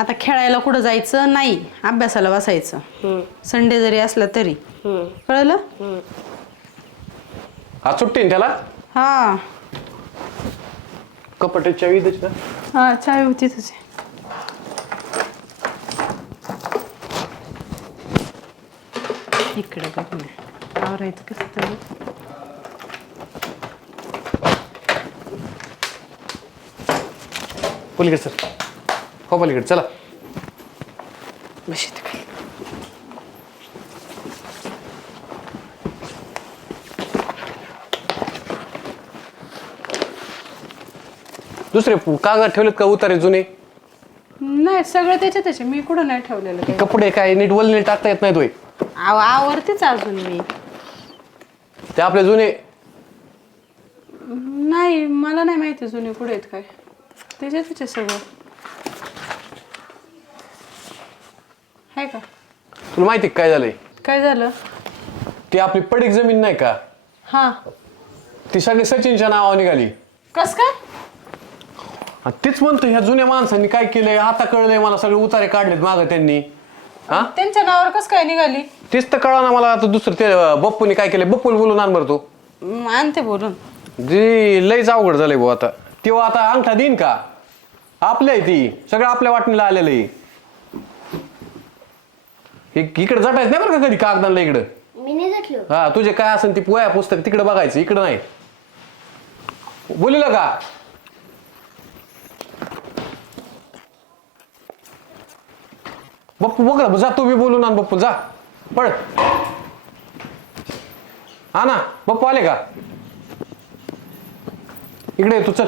आता खेळायला कुठं जायचं? नाही. अभ्यासाला बसायचं. संडे जरी असला तरी. कळलं? आज सुट्टी ना त्याला? हा. कपट्याच्या विधच ना? हा चाय होती तुझी इकडे बघ ना. आवरायचं कसं तरी पलीकडे सर. हो पलीकडे चला. दुसरे पु- कागद ठेवलेत का उतारे जुने? नाही सगळं त्याच्या त्याचे मी कुठं नाही ठेवलेलं काही. कपडे काय नीट वल टाकता येत नाही तोय आव आवरतेच अजून मी. ते आपले जुने? नाही मला नाही माहिती जुने कुठे आहेत काय. त्याच्या त्याचे सगळं आहे का तुला माहिती काय झालंय? काय झालं? ती आपली पडीक जमीन नाही का? हा. ती सगळी सचिनच्या नावावर निघाली. कस काय? आणि तीच म्हणतो ह्या जुन्या माणसांनी काय केलंय? आता कळलंय मला सगळे उतारे काढलेत माग त्यांनी. हा? त्यांच्या नावावर कस काय निघाली? तीच तर कळा ना मला आता दुसरं ते बप्पूने काय केलंय? बप्पूला बोलून आण बरं तू. म, आणते बोलून. जी लयच अवघड झालंय भाऊ आता. तेव्हा आता अंगठा देईन का? आपल्या आहे ती. सगळं आपल्या वाटणीला आलेलं आहे. हे- इकडे जटायचं नाही बरं का कधी कागदांना इकडं? मी नाही जटलो हा तुझे काय असेल ती पोया पुस्तक तिकडे बघायचं इकडं नाही. बोलिलं का? बप्पू बघ ना, जा तू बी बोलून आण बप्पू जा. पळ. हा ना बप्पू आले का? इकडे ये तू चल.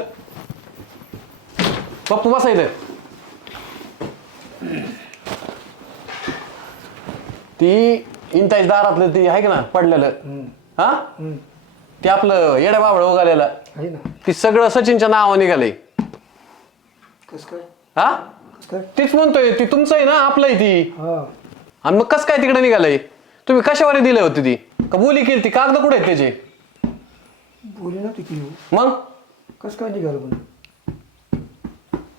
बप्पू बसा ती इंताच दारातलं ती आहे का ना पडलेलं? हा? ते आपलं येड्या बाबळ उगालेलं. आहे ना. ती सगळं सचिनच्या निघालंय. कस काय? हा? कस काय? तीच म्हणतोय ती तुमचं आहे ना आपलं आहे ती. हा. आणि मग कसं काय तिकडे निघालंय? तुम्ही कशावर दिले होते ती? का बोली केली ती? कागद कुठे आहेत त्याचे? बोली ना की मग? कस काय निघालं पण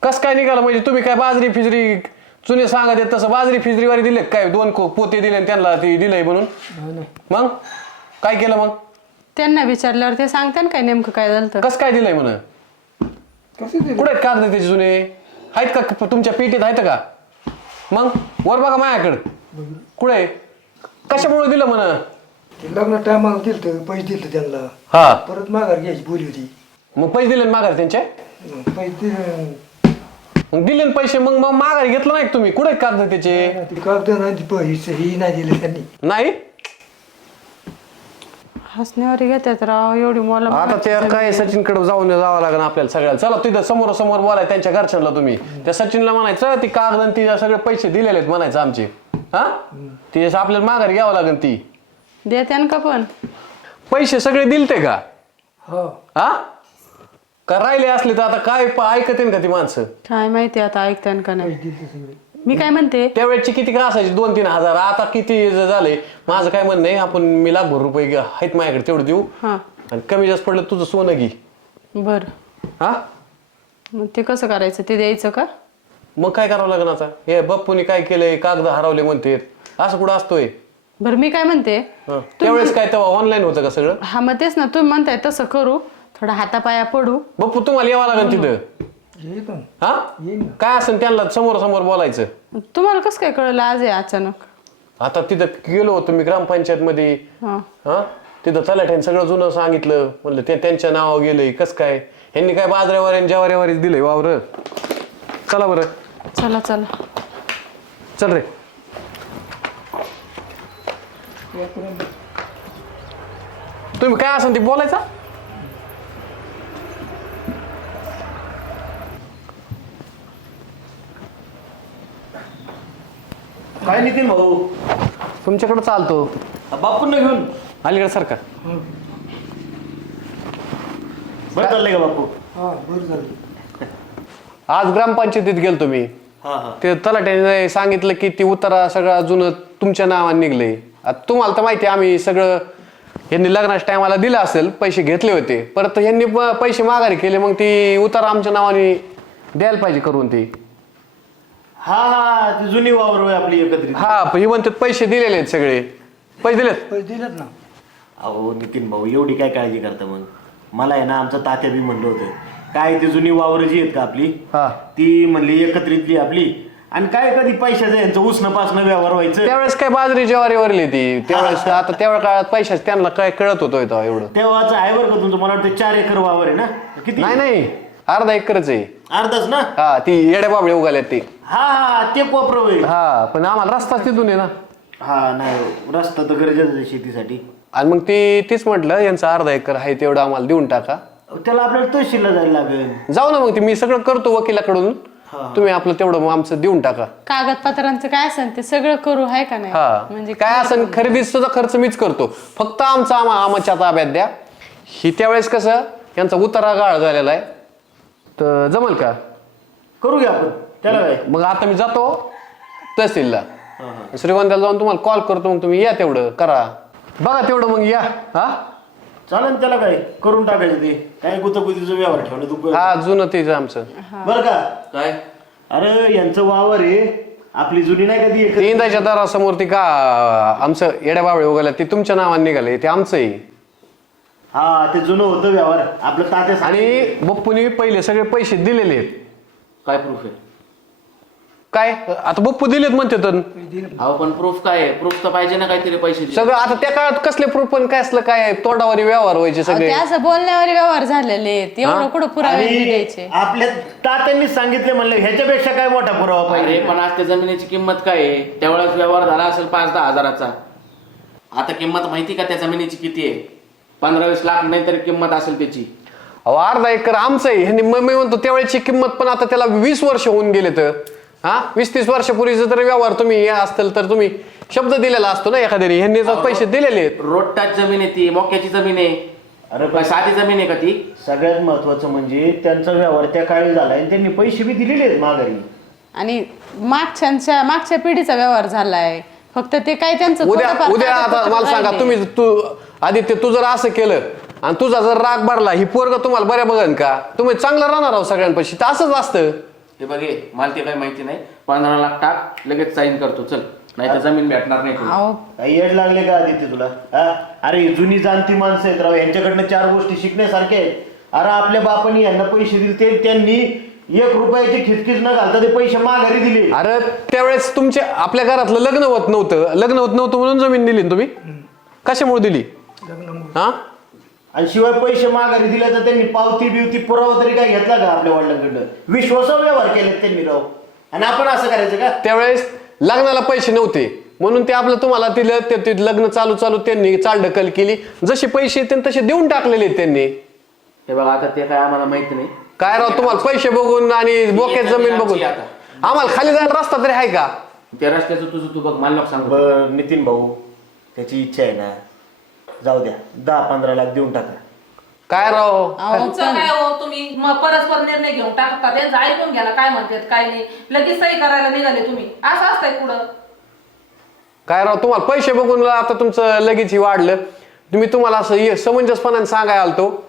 कस काय निघालं? म्हणजे तुम्ही काय बाजरी फिजरी चुने सांगत आहेत तसं बाजरी फिजरीवारी दिले का काय? दोन को- पोते दिले आणि त्यांना ती दिलंय म्हणून. नाही मग? काय केलं मग? त्यांना विचारल्यावर ते सांगते ना काय नेमकं काय झालं तर. कस काय दिलंय म्हण? कसं दिलं? कुठे आहेत कागद त्याचे जुने? आहेत का तुमच्या पेटीत? आहेत का? मग? वर बघा माझ्याकडे. कुठे कशामुळे दिलं म्हण? ते लग्न टायमाला दिलं तर पैसे दिले त्यांना. हा. परत माघार घ्यायची बोली होती. मग पैसे दिले माघार त्यांचे? पैसे दिले. मग दिले ना पैसे मग मग माघारी घेतलं नाही का तुम्ही? कुठे आहेत कागद त्याचे? ते कागद नाही ते पैसे ही नाही दिले त्यांनी. नाही? हसण्यावर घेतात राव एवढी मला आता ते काय सचिनकडे जाऊन जावं लागेल आपल्याला सगळ्याला. चला तिथं समोर समोर बोलाय त्यांच्या घरच्यांना तुम्ही. त्या सचिनला म्हणायचं ती कागद आणि ती सगळे पैसे दिलेले आहेत म्हणायचं आमचे. हा? ते आपल्याला माघारी घ्यावं लागेल ती. देते ना का पण? पैसे सगळे दिलते का? हा. हा? का राहिले असले तर आता काय प- ऐकते का ती माणसं? काय माहिती आता ऐकताय का नाही? मी काय म्हणते? त्यावेळेची किती का असायची? दोन तीन हजार. आता किती ज- झाले माझं काय म्हणणं आहे आपण मी लाखभर रुपये घे- आहेत माझ्याकडे तेवढं देऊ. हा. आणि कमी जास्त पडलं तुझं सोनं घे. बर. हा? मग ते कसं करायचं? ते द्यायचं का? मग काय करावं लागेल आता? हे बप्पूने काय केलंय? कागद हरवले म्हणते असं कुठं असतोय? बरं मी काय म्हणते? हं. त्यावेळेस काय तेव्हा ऑनलाईन होतं का सगळं? हा मग तेच ना. तुम्ही म्हणताय तसं करू. थोडा हातापाया पडू. बप्पू तुम्हाला यावं लागेल तिथं. हा? येईल ना. काय असेल त्यांना समोर समोर बोलायचं? तुम्हाला कसं काय कळलं आज आहे अचानक? आता तिथं गेलो होतो मी ग्रामपंचायत मध्ये हा. हा? तिथं तलाठ्याने सगळं जुनं सांगितलं. म्हणलं ते त्यांच्या नावावर गेलंय. कस काय? ह्यांनी काय बाजऱ्यावर आणि जवाऱ्यावरच दिलंय वावर. चला बरं. चला चला. चल रे. तुम्ही काय असेल ते बोलायचा? काय नितीन भाऊ? तुमच्याकडे चालतो. बापूंना घेऊन? अलीकडे सरकार बरं चाललंय का बापू? हा बरं झालं. आज ग्रामपंचायतीत गेलो तुम्ही हा हा. ते तलाट्याने सांगितलं की ती उतारा सगळा जुनं तुमच्या नावाने निघले. आता तुम्हाला तर माहिती आहे, आम्ही सगळं यांनी लग्नाच्या टायमाला दिलं असेल पैसे घेतले होते. परत यांनी प- पैसे माघारी केले मग ती उतारा आमच्या नावाने द्यायला पाहिजे करून ती. हा हा ती जुनी वावर होय आपली एकत्रित. हा पण ही म्हणतात पैसे दिलेले आहेत सगळे. पैसे दिलेत? पैसे दिलेत ना. अहो नितीन भाऊ एवढी काय काळजी करता मग? मला आहे ना आमचं तात्या बी म्हणलं होतं. काय ती जुनी वावर जी आहेत का आपली? हा. ती म्हणली एकत्रितली आपली. आणि काय कधी पैशाचं यांचं उसणं पासणं व्यवहार व्हायचं. त्यावेळेस काय बाजरी ज्वारीवरली ती. त्यावेळेस आता तेवढ्या काळात पैशाच त्यांना काय कळत होतं तेव्हा एवढं. तेव्हाच आहे बरं का तुमचं? मला वाटतं चार एकर वावर आहे ना? किती? नाही नाही. अर्धा एकरच आहे. अर्धाच ना? हा ती येड्या बाबळे उगाल्यात ती. हा हा ते कोपरं होय हा पण आम्हाला रस्ताच तिथून आहे ना. हा नाही रस्ता तर गरजेचं आहे शेतीसाठी. आणि मग ती तीच म्हटलं यांचं अर्धा एकर आहे तेवढं आम्हाला देऊन टाका. त्याला आपल्याला तहसीलला जायला लागेल. जाऊ ना मग ते मी सगळं करतो वकिलाकडून. तुम्ही आपलं तेवढं मग आमचं देऊन टाका. कागदपत्रांचं काय असेल ते सगळं करू आहे का नाही? हा. म्हणजे काय असं खरेदीचा खर्च मीच करतो. फक्त आमचा आमा आमाच्या ताब्यात द्या. ही त्यावेळेस कसं यांचा उतारा गाळ झालेला आहे. तर जमल का? करू घ्या आपण. त्याला काय? मग आता मी जातो तहसीलला. श्रीगोंद्याला जाऊन तुम्हाला कॉल करतो मग तुम्ही या तेवढं. करा. बघा तेवढं मग या. हा? चालेल त्याला काय? करून टाकायचं ते. काय गुतगुतीचं व्यवहार ठेवणं तू हा जुनं तेच आमचं. बर का? काय? अरे यांचं वावर आहे. आपली जुनी नाही कधी एकत्र ते इंदाच्या दारासमोर ती का आमचं येड्या बावळे उगाल्या ते तुमच्या नावाने निघाले ते आमचं आहे हा ते जुनं होतं व्यवहार. आपलं तात्या आणि बप्पूने पहिले सगळे पैसे दिलेले आहेत. काय प्रूफ आहे? काय? आता बप्पू दिलेत म्हणते तर. अहो पण प्रूफ काय आहे? प्रूफ तर पाहिजे ना काहीतरी पैसे. सगळं आता त्या काळात कसले प्रूफ पण काय असलं काय? तोंडावर व्यवहार व्हायचे अहो, सगळे. ते असं बोलण्यावर व्यवहार झालेले आहेत. एवढं कुठं पुरावे आणि द्यायचे? आपल्या तात्यांनी सांगितले म्हणलं ह्याच्यापेक्षा काय मोठा पुरावा अरे पाहिजे? पण आज त्या जमिनीची किंमत काय आहे? त्यावेळेस व्यवहार झाला असेल पाच दहा हजाराचा. आता किंमत माहिती का त्या जमिनीची किती आहे? पंधरा वीस लाख नाही तरी किंमत असेल त्याची. अहो अर्धा एकर आमचं आहे. ह्यांनी मग मी म्हणतो त्यावेळेची किंमत पण आता त्याला वीस वर्ष होऊन गेले तर. हा? वीस तीस वर्षापूर्वीचा जर व्यवहार तुम्ही हे असतील तर तुम्ही शब्द दिलेला असतो ना एखाद्याने. ह्यांनी जर पैसे दिलेले आहेत. रोड टच जमीन आहे ती मोक्याची जमीन आहे. अरे साधी जमीन आहे का ती? सगळ्यात महत्वाचं म्हणजे त्यांचा व्यवहार त्या काळी झाला आणि त्यांनी पैसे बी दिलेले आहेत माघारी. आणि मागच्या मागच्या पिढीचा व्यवहार झालाय. फक्त ते काय त्यांचं उद्या थोडंफार उद्या आता मला सांगा. तुम्ही तू आदित्य तू जर असं केलं आणि तुझा जर राग भरला ही पोरग तुम्हाला बऱ्या बघन का? तुम्ही चांगलं राहणार आहो सगळ्यांपाशी तर असंच असतं. हे बघे मला ते काही माहिती नाही. पंधरा लाख टाक लगेच साईन करतो चल. नाही तर जमीन भेटणार नाही तुला. अहो. काही येड लागले का आदित्य तुला? हा? अरे ही जुनी जाणती माणसं आहेत राव यांच्याकडनं चार गोष्टी शिकण्यासारख्या आहेत. अरे आपल्या बापानी यांना पैसे दिले ते त्यांनी एक रुपयाची खिचखिच न घालता ते पैसे माघारी दिले. अरे त्यावेळेस तुमच्या आपल्या घरातलं लग्न होत नव्हतं. लग्न होत नव्हतं म्हणून जमीन दिली ना तुम्ही? कशामुळे दिली? हा? आणि शिवाय पैसे माघारी दिल्याचं त्यांनी पावती बिवती पुरावा तरी काय घेतला का आपल्या वडिलांकडनं? विश्वासावर व्यवहार केलेत त्यांनी राव. आणि आपण असं करायचं का? त्यावेळेस लग्नाला पैसे नव्हते. म्हणून ते आपलं तुम्हाला दिलं ते ते लग्न चालू चालू त्यांनी चालढकल केली. जसे पैसे येते तसे देऊन टाकलेले आहेत त्यांनी. हे बघा आता ते काय आम्हाला माहिती नाही. काय राव तुम्हाला पैसे बघून आणि बोक्यात जमीन बघून. आता. आम्हाला खाली जायला रस्ता तरी आहे का? त्या रस्त्याचं तुझं तू बघ मला सांगू. बर नितीन भाऊ त्याची इच्छा आहे ना जाऊ द्या दहा पंधरा लाख देऊन टाका. काय राव? अहो तुमचं काय हो तुम्ही म- परस्पर निर्णय घेऊन टाकता त्यांचं ऐकून घ्या काय म्हणतात काय नाही. लगेच सही करायला निघाले तुम्ही. असं असतंय पुढं. काय राव तुम्हाला पैसे बघून आता तुमचं लगेच हे वाढलं. तुम्ही तुम्हाला असं हे समंजसपणाने सांगाय आलतो.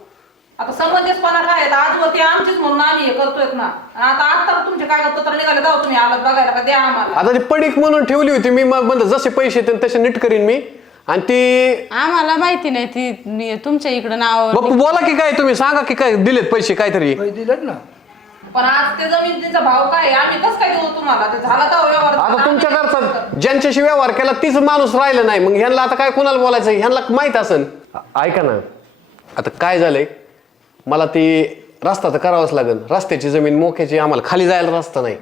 आता समंजसपणा काय आहे? आजवरती आमचीच म्हणून आम्ही हे करतोय ना. आता आता तुमचे कागदपत्र निघाले जाऊ तुम्ही आलात बघायला का द्या आम्हाला. आता ती पडीक म्हणून ठेवली होती मी मग म्हणलं जसे पैसे येतील तसे नीट करीन मी. आणि ती आम्हाला माहिती नाही ती मी- तुमच्या इकडं नाव बोला की काय तुम्ही सांगा की काय दिलेत पैसे काहीतरी. पैसे दिलेत ना. पण आज ते जमिनीचा भाव काय आहे? आम्ही कसं काय देऊ तुम्हाला? ते झाला तर व्यवहार. आता तुमच्या घरचा ज्यांच्याशी व्यवहार केला तीच माणूस राहिलं नाही. मग ह्यांना आता काय कुणाला बोलायचं? ह्यांना माहीत असन. ऐका ना. आता काय झालंय? मला ती रस्ता तर करावाच लागेल. रस्त्याची जमीन मोक्याची आम्हाला खाली जायला रस्ता नाही.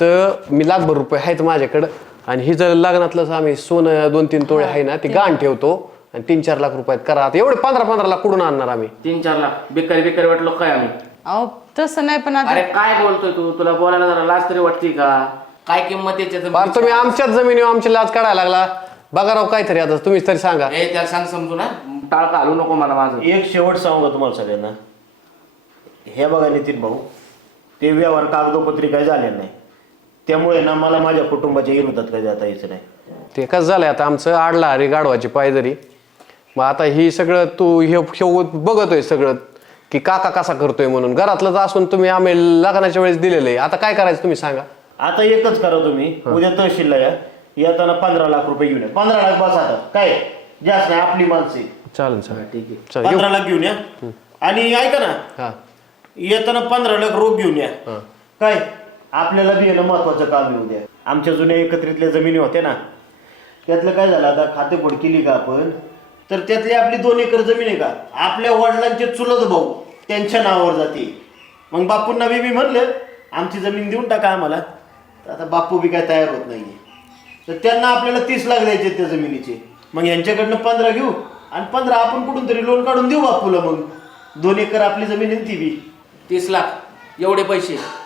तर मी लाखभर रुपये आहेत माझ्याकडं. आणि ही जर लग्नातलं आम्ही सोनं दोन तीन तोळे आहे ना ती गाण ठेवतो आणि तीन चार लाख रुपयात करा. आता एवढे पंधरा पंधरा लाख कुठून आणणार आम्ही? तीन चार लाख. बेकारी बेकारी वाटलो काय आम्ही? अहो तसं नाही पण आता अरे काय बोलतोय तू? तुला बोलायला जरा लाज तरी वाटते का? काय किंमत याच्या तुम्ही? आमच्याच जमिनीवर आमची लाच काढायला लागला. बघा राव काहीतरी आता तुम्हीच तरी सांगा. ए त्याला सांग समजू ना टाळका हलू नको मला माझं. एक शेवट सांगू का तुम्हाला सगळ्यांना? हे बघा नितीन भाऊ ते व्यवहार कागदोपत्री काय झाले नाही. त्यामुळे ना मला माझ्या कुटुंबाच्या विरोधात काही जाता यायचं नाही. ते कसं झालंय आता आमचं आडला हरी गाढवाची पायदरी. मग आता ही सगळं तू हे हे बघतोय सगळं की काका कसा करतोय म्हणून. घरातलंच असून तुम्ही आम्ही लग्नाच्या वेळेस दिलेलं आहे. आता काय करायचं तुम्ही सांगा. आता एकच करा तुम्ही. उद्या तहसीलला या. येताना पंधरा लाख रुपये घेऊन या. पंधरा लाख बस आता. काय? जास्त नाही आपली माणसे चालेल चालेल. ठीक आहे. चल येऊ. पंधरा लाख घेऊन या. आणि ऐका ना. हा. येताना पंधरा लाख रोख घेऊन या. काय? आपल्याला बी येणं महत्वाचं काम येऊ द्या. आमच्या जुन्या एकत्रितल्या जमिनी होत्या ना. त्यातलं काय झालं आता? खातेफोड केली का आपण? तर त्यातली आपली दोन एकर जमीन आहे का? आपल्या वडिलांचे चुलत भाऊ त्यांच्या नावावर जाते. मग बापूंना बी मी म्हणलं आमची जमीन देऊन टाका आम्हाला. तर आता बापू बी काय तयार होत नाहीये. तर त्यांना आपल्याला तीस लाख द्यायचे त्या जमिनीचे. मग यांच्याकडनं पंधरा घेऊ आणि पंधरा आपण कुठून तरी लोन काढून देऊ बापूला मग. दोन एकर आपली जमीन आहे ती बी. तीस लाख. एवढे पैसे.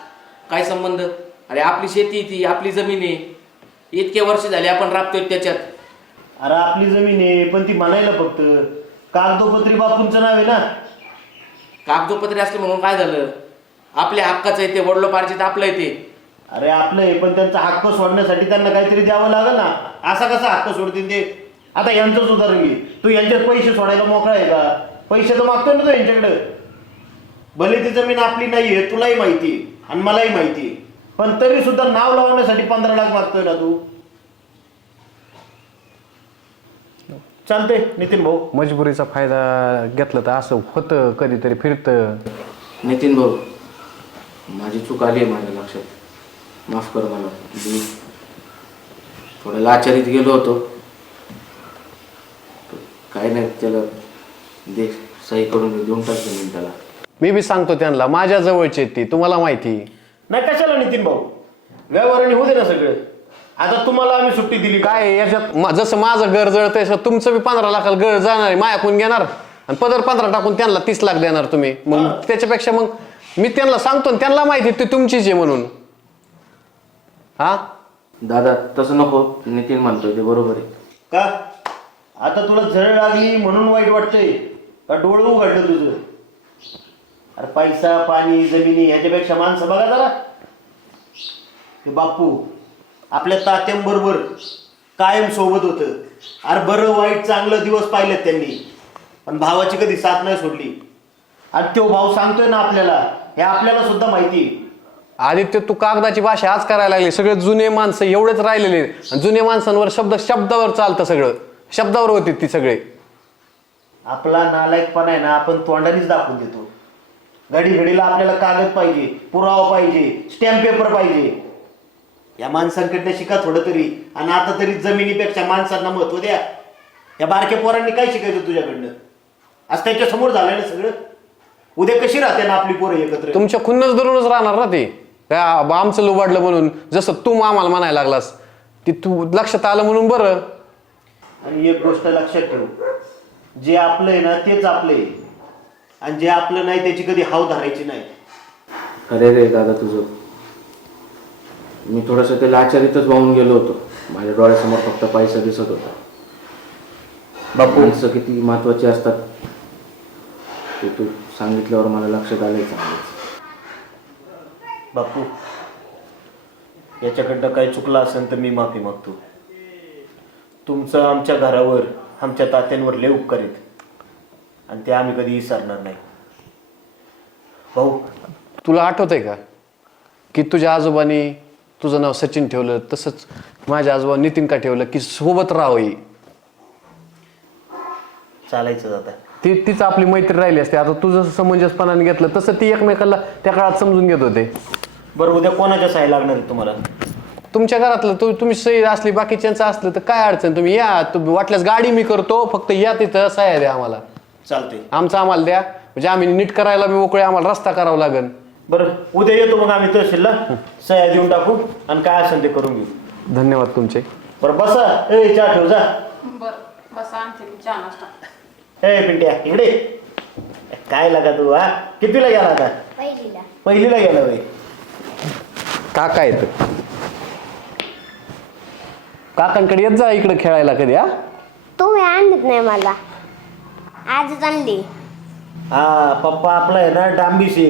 काय संबंध? अरे आपली शेती ती आपली जमीन आहे. इतके वर्ष झाले आपण राबतोय त्याच्यात. अरे आपली जमीन आहे पण ती म्हणायला फक्त. कागदोपत्री बापूंचं नाव आहे ना? कागदोपत्री असले म्हणून काय झालं? आपल्या हक्काचं आहे ते वडलोपार्जित आपलं आहे ते. अरे आपलं आहे पण त्यांचा हक्क सोडण्यासाठी त्यांना काहीतरी द्यावं लागेल ना? असा कसा हक्क सोडतील ते? आता यांचंच उदाहरण घे. तू यांच्यात पैसे सोडायला मोकळा आहे का? पैसे तर मागतोय ना तू यांच्याकडे? भले ती जमीन आपली नाही आहे तुलाही माहिती आहे. आणि मलाही माहिती आहे. पण तरी सुद्धा नाव लावण्यासाठी पंधरा लाख मागतोय ना तू. चालतंय नितीन भाऊ. मजबुरीचा फायदा घेतला तर असं होतं कधीतरी फिरतं. नितीन भाऊ माझी चूक आली आहे माझ्या लक्षात. माफ कर मला. मी थोडं लाचारीत गेलो होतो. काय नाही त्याला दे सही करून देऊन टाक जमीन त्याला मी बी सांगतो त्यांना माझ्या जवळची आहेत ती तुम्हाला माहिती. नाही कशाला नितीन भाऊ? व्यवहाराने होऊ दे ना सगळं. आता तुम्हाला आम्ही सुट्टी दिली. काय याच्यात मा- जसं माझं घर जळतंय तसं तुमचं बी पंधरा लाखाला घर जाणार आहे मायाकून घेणार. आणि पदर पंधरा टाकून त्यांना तीस लाख देणार तुम्ही. मग त्याच्यापेक्षा मग मी त्यांना सांगतो ना, त्यांना माहिती ती तुमचीच आहे म्हणून. हा? दादा तसं नको. नितीन म्हणतोय ते बरोबर आहे. का? आता तुला झळ लागली म्हणून वाईट वाटतंय. का डोळं उघडलं तुझं? अरे पैसा पाणी जमिनी ह्याच्यापेक्षा माणसं बघा जरा. हे बापू आपल्या तात्यांबरोबर कायम सोबत होतं. अरे बरं वाईट चांगलं दिवस पाहिलेत त्यांनी. पण भावाची कधी साथ नाही सोडली. आणि तो भाऊ सांगतोय ना आपल्याला हे आपल्याला सुद्धा माहिती. आहे. आदित्य तू कागदाची भाषा आज करायला लागली. सगळे जुने माणसं एवढेच राहिलेले. आणि जुने माणसांवर शब्द शब्दावर चालतं सगळं. शब्दावर होती ती सगळे. आपला नालायकपणा आहे ना आपण तोंडानेच दाखवून देतो. घडी घडीला आपल्याला कागद पाहिजे पुरावा पाहिजे स्टॅम्प पेपर पाहिजे. या माणसांकडनं शिका थोडं तरी आणि आता तरी जमिनीपेक्षा माणसांना महत्त्व द्या. या बारक्या पोरांनी काय शिकायचं तुझ्याकडनं? आज त्यांच्यासमोर झालं ना सगळं. उद्या कशी राहते ना आपली पोरं एकत्र? तुमच्या खुन्नच धरूनच राहणार ना ते. आमचं लुबाडलं म्हणून जसं तू आम्हाला म्हणायला लागलास ती तू लक्षात आलं म्हणून बरं. आणि एक गोष्ट लक्षात ठेव. जे आपलं आहे ना तेच आपलं आहे. आणि जे आपलं नाही त्याची कधी हाव धरायची नाही. खरे रे दादा तुझं. मी थोडंसं ते लाचारीतच वाहून गेलो होतो. माझ्या डोळ्यासमोर फक्त पैसा दिसत होता. बापू. माणसं किती महत्वाची असतात. ते तू सांगितल्यावर मला लक्षात आलंय चांगलंच. बापू याच्याकडनं काही चुकलं असेल तर मी माफी मागतो. तुमचं आमच्या घरावर आमच्या तात्यांवर लय उपकार आहेत. आणि ते आम्ही कधी विसरणार नाही. भाऊ. तुला आठवतंय का? की तुझ्या आजोबांनी तुझं नाव सचिन ठेवलं तसंच माझ्या आजोबा नितीन का ठेवलं की सोबत राहावी चालायचं आता. ती तीच आपली मैत्री राहिली असते. आता तू जसं समंजसपणाने घेतलं तसं ती एकमेकाला त्या काळात समजून घेत होते. बरं उद्या कोणाच्या साई लागणार आहे तुम्हाला? तुमच्या घरातलं तू तुम्ही सही असली बाकीच्यांचं असलं तर काय अडचण? तुम्ही या तुम्ही वाटल्यास गाडी मी करतो फक्त या तिथं सह्या द्या आम्हाला. चालतंय. आमचं आम्हाला द्या. म्हणजे आम्ही नीट करायला मी मोकळे आम्हाला रस्ता करावा लागेल. बरं उद्या येतो मग आम्ही तहसीलला. सह्या देऊन टाकू आणि काय असेल ते करून घेऊ. धन्यवाद तुमचे. बरं बसा. ए चहा ठेव जा. बर बस आणते मी चहा नाश्ता. ए पिंट्या इकडे. काय लागा तू हा? कितीला गेला आता? पहिलीला. पहिलीला गेला वय काका येत काकांकडे येत जा इकडे खेळायला कधी हा? तुम्ही आणत नाही मला. आजच आणली हा पप्पा आपला आहे ना डांबीशी.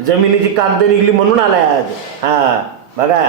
जमिनीची कागद निघली म्हणून आलाय आज. हा बघा.